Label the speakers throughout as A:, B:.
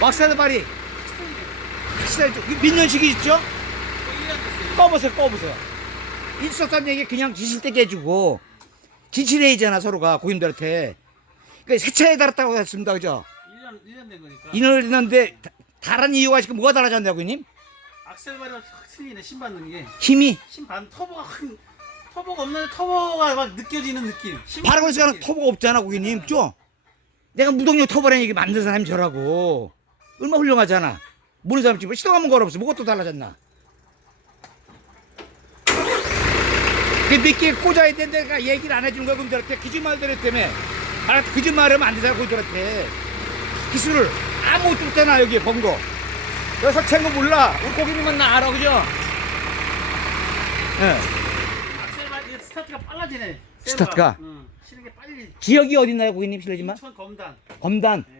A: 발이 확실히 좀- 민년식이 있죠? 꺼보세요, 꺼보세요. 있었던 얘기 그냥 지실 때 깨주고 지칠해야잖아 서로가 고객님들한테. 그 세차에 달았다고 했습니다, 그죠?
B: 1년 1년 된 거니까.
A: 인을 했는데 다- 다른 이유가 지금 뭐가 달라졌냐고, 고객님?
B: 악셀발이 확 틀리네 신 받는 게.
A: 힘이
B: 신반 터보가 큰 터보가 없는데 터보가 막 느껴지는 느낌. 받는
A: 시간은. 터보가 없잖아, 고객님. 죠? 내가 무동력 터보라는 얘기 만든 사람이 저라고. 얼마나 훌륭하잖아. 모르는 사람 지금 시동 한번 걸어보세요. 뭐가 또 달라졌나? 그몇개 꽂아야 내가 얘기를 안 해주는 거야, 그분들한테. 거짓말들 때문에. 알았 거짓말 하면 안 되잖아, 그분들한테. 기술을 아무것도 없잖아, 여기 본 거. 여기 설치한 거 몰라. 우리 고객님은 나 알아, 그죠? 예.
B: 이게 스타트가 빨라지네.
A: 스타트가?
B: 응. 쉬는 게 빨리.
A: 지역이 어딨나요, 고객님? 실례지만?
B: 검단.
A: 검단.
B: 예.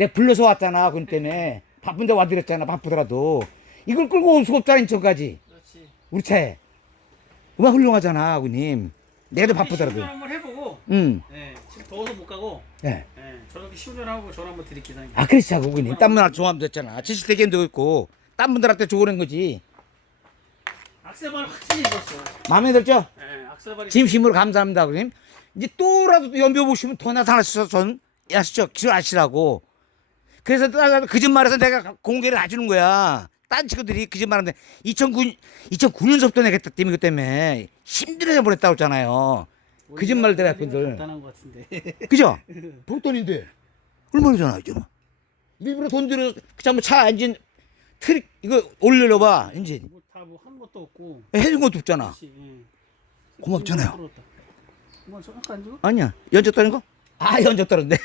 A: 내가 불러서 왔잖아, 그 때문에. 바쁜데 와드렸잖아, 바쁘더라도. 이걸 끌고 올 수가 없잖아, 인천까지.
B: 그렇지.
A: 우리 차에. 그만 훌륭하잖아, 아버님. 내가 바쁘더라도.
B: 한번 해보고.
A: 응.
B: 예. 지금 더워서 못 가고.
A: 예.
B: 예. 저렇게 시운전하고 전화 한번 드릴게요.
A: 아, 그렇지, 고객님. 딴 분한테 좋아하면 됐잖아. 70대견도 있고. 딴 분들한테 좋으는 거지.
B: 악셀발 확실히 입었어.
A: 마음에 들죠?
B: 예. 악셀발이.
A: 진심으로 감사합니다, 고객님. 이제 또라도 연벼 보시면 더 나타나셔서 전 아시죠? 기술 아시라고. 그래서 따라 거짓말해서 내가 공개를 해주는 거야. 딴 친구들이 거짓말하는데 2009 2009년서부터 내가 했다 때문에 그 때문에 힘들어져 보냈다고 했잖아요. 거짓말들 할 분들.
B: 간단한 것 같은데.
A: 그죠? 볼돈인데 얼마나 이죠? 일부러 돈 들여 그냥 차 엔진 트릭 이거 올려봐 엔진
B: 뭐다뭐한 것도 없고.
A: 해준 것도 없잖아.
B: 그렇지. 예.
A: 고맙잖아요.
B: 저렇게 안 줘?
A: 아니야 연적 떨는 거? 아 연적 떨었네.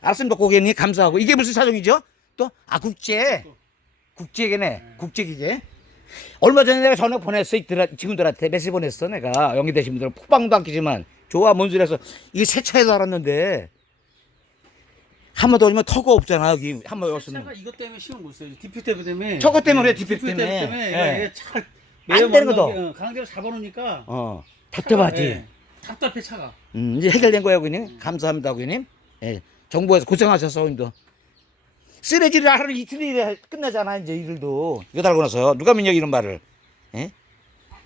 A: 알았습니다 고객님 감사하고 이게 무슨 사정이죠? 또 아 국제 국제기네 국제기제. 얼마 전에 내가 전화 보냈어 이들 친구들한테 메시지 보냈어 내가 연기 되신 분들은 폭방도 안 끼지만 좋아 뭔 소리 해서 이게 새 차에서 알았는데 한 번 더 오면 터가 없잖아 여기 한번
B: 차가
A: 왔으면
B: 이것 때문에 시험 못 써요. 디퓨 때문에. 때문에.
A: 저것 때문에
B: 예,
A: 디퓨
B: 디퓨
A: 때문에.
B: 때문에.
A: 예.
B: 이게
A: 잘안 되는 거도.
B: 어, 강제로 잡아놓으니까.
A: 어 답답하지
B: 예, 답답해 차가.
A: 음, 이제 해결된 거예요, 고객님. 감사합니다, 고객님. 예, 정부에서 고생하셨어, 오늘도. 쓰레기를 하루 이틀 일에 끝나잖아, 이제 일도. 이거 달고 나서. 누가 민혁 이런 말을.